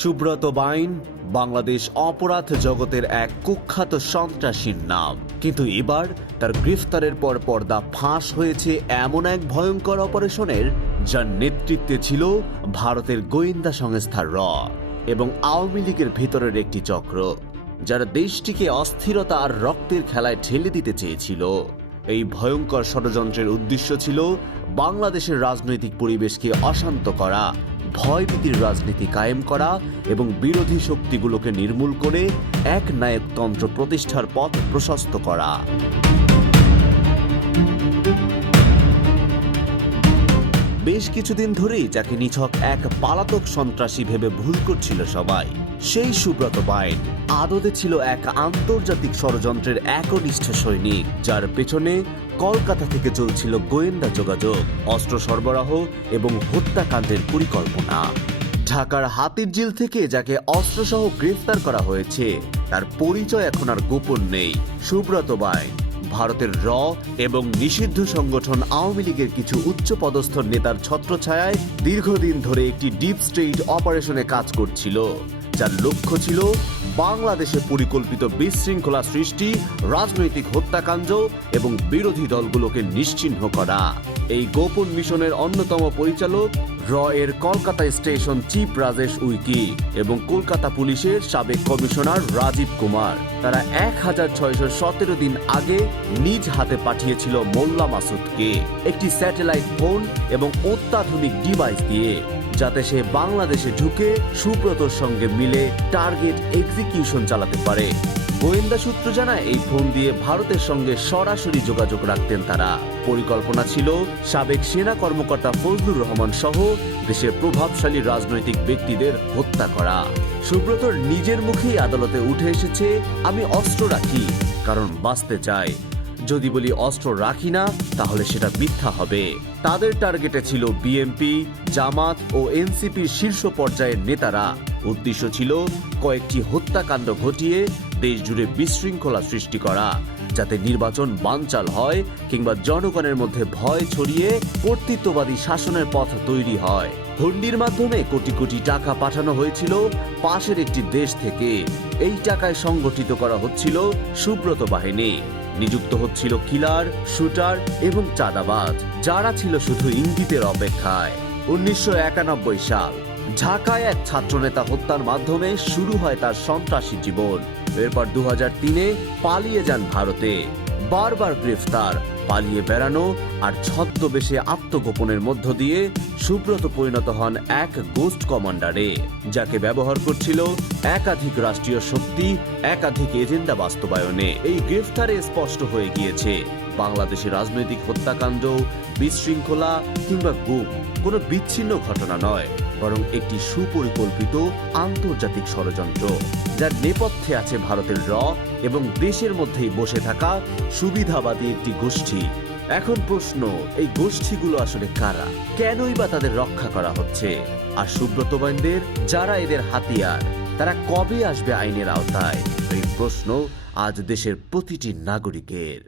সুব্রত বাইন বাংলাদেশ অপরাধ জগতের এক কুখ্যাত সন্ত্রাসীর নাম, কিন্তু এবার তার গ্রেফতারের পর পর্দা ফাঁস হয়েছে এমন এক ভয়ঙ্কর অপারেশনের, যার নেতৃত্বে ছিল ভারতের গোয়েন্দা সংস্থা র এবং আওয়ামী লীগের ভেতরের একটি চক্র, যারা দেশটিকে অস্থিরতা আর রক্তের খেলায় ঠেলে দিতে চেয়েছিল। এই ভয়ঙ্কর ষড়যন্ত্রের উদ্দেশ্য ছিল বাংলাদেশের রাজনৈতিক পরিবেশকে অশান্ত করা, ভয়ভীতির রাজনীতি কায়েম করা এবং বিরোধী শক্তিগুলোকে নির্মূল করে এক নায়কতন্ত্র প্রতিষ্ঠার পথ প্রশস্ত করা। বেশ কিছুদিন ধরেই যাকে নিছক এক পালাতক সন্ত্রাসী ভেবে ভুল করছিল সবাই, সেই সুব্রত বাইন আদতে ছিল এক আন্তর্জাতিক ষড়যন্ত্রের একনিষ্ঠ সৈনিক, যার পেছনে কলকাতা থেকে চলছিল গোয়েন্দা যোগাযোগ, অস্ত্র সরবরাহ এবং হত্যাকাণ্ডের পরিকল্পনা। ঢাকার হাতিরঝিল থেকে যাকে অস্ত্রসহ গ্রেফতার করা হয়েছে, তার পরিচয় এখন আর গোপন নেই। সুব্রত বাইন ভারতের র এবং নিষিদ্ধ সংগঠন আওয়ামী লীগের কিছু উচ্চপদস্থ নেতার ছত্রছায়ায় দীর্ঘদিন ধরে একটি ডিপ স্টেট অপারেশনে কাজ করছিল, যার লক্ষ্য ছিল বাংলাদেশে পরিকল্পিত বিশৃঙ্খলা সৃষ্টি, রাজনৈতিক হত্যাকাণ্ড এবং বিরোধী দলগুলোকে নিশ্চিহ্ন করা। এই গোপন মিশনের অন্যতম পরিচালক র এর কলকাতা স্টেশন চিফ রাজেশ উইকি এবং কলকাতা পুলিশের সাবেক কমিশনার রাজীব কুমার। তারা 1617 দিন আগে নিজ হাতে পাঠিয়েছিল মোল্লা মাসুদকে একটি স্যাটেলাইট ফোন এবং অত্যাধুনিক ডিভাইস দিয়ে, যাতে সে বাংলাদেশে ঢুকে সুব্রতর সঙ্গে মিলে টার্গেট এক্সিকিউশন চালাতে পারে। গোয়েন্দা সূত্র জানায়, এই ফোন দিয়ে ভারতের সঙ্গে সরাসরি যোগাযোগ রাখতেন তারা। পরিকল্পনা ছিল সাবেক সেনা কর্মকর্তা ফজলুর রহমান সহ দেশের প্রভাবশালী রাজনৈতিক ব্যক্তিদের হত্যা করা। সুব্রতর নিজের মুখেই আদালতে উঠে এসেছে, আমি অস্ত্র রাখি কারণ বাঁচতে চাই, যদি বলি অস্ত্র রাখি না তাহলে সেটা মিথ্যা হবে। তাদের টার্গেটে ছিল বিএনপি, জামাত ও এনসিপির শীর্ষ পর্যায়ের নেতারা। উদ্দেশ্য ছিল কয়েকটি হত্যাকাণ্ড ঘটিয়ে দেশ জুড়ে বিশৃঙ্খলা সৃষ্টি করা, যাতে নির্বাচন বানচাল হয় কিংবা জনগণের মধ্যে ভয় ছড়িয়ে কর্তৃত্ববাদী শাসনের পথ তৈরি হয়। হুন্ডির মাধ্যমে কোটি কোটি টাকা পাঠানো হয়েছিল পাশের একটি দেশ থেকে। এই টাকায় সংগঠিত করা হচ্ছিল সুব্রত বাহিনী। নিযুক্ত হচ্ছিল কিলার, শুটার এবং চাঁদাবাজ, যারা ছিল শুধু ইঙ্গিতের অপেক্ষায়। 1991 সাল ঢাকায় এক ছাত্রনেতা হত্যার মাধ্যমে শুরু হয় তার সন্ত্রাসী জীবন। এরপর 2003-এ পালিয়ে যান ভারতে। বারবার গ্রেফতার, পালিয়ে বেড়ানো আর ছদ্মবেশে আত্মগোপনের মধ্য দিয়ে সুব্রত পরিণত হন এক গোস্ট কমান্ডারে, যাকে ব্যবহার করছিল একাধিক রাষ্ট্রীয় শক্তি একাধিক এজেন্ডা বাস্তবায়নে। এই গ্রেফতারে স্পষ্ট হয়ে গিয়েছে, বাংলাদেশের রাজনৈতিক হত্যাকাণ্ড, বিশৃঙ্খলা কিংবা গুম কোনো বিচ্ছিন্ন ঘটনা নয়, বরং একটি সুপরিকল্পিত আন্তর্জাতিক ষড়যন্ত্র, যার নেপথ্যে আছে ভারতের র এবং দেশের মধ্যেই বসে থাকা সুবিধাবাদী একটি গোষ্ঠী। এখন প্রশ্ন, এই গোষ্ঠীগুলো আসলে কারা, কেনই বা তাদের রক্ষা করা হচ্ছে? আর সুব্রত বাইনদের যারা এদের হাতিয়ার, তারা কবে আসবে আইনের আওতায়? এই প্রশ্ন আজ দেশের প্রতিটি নাগরিকের।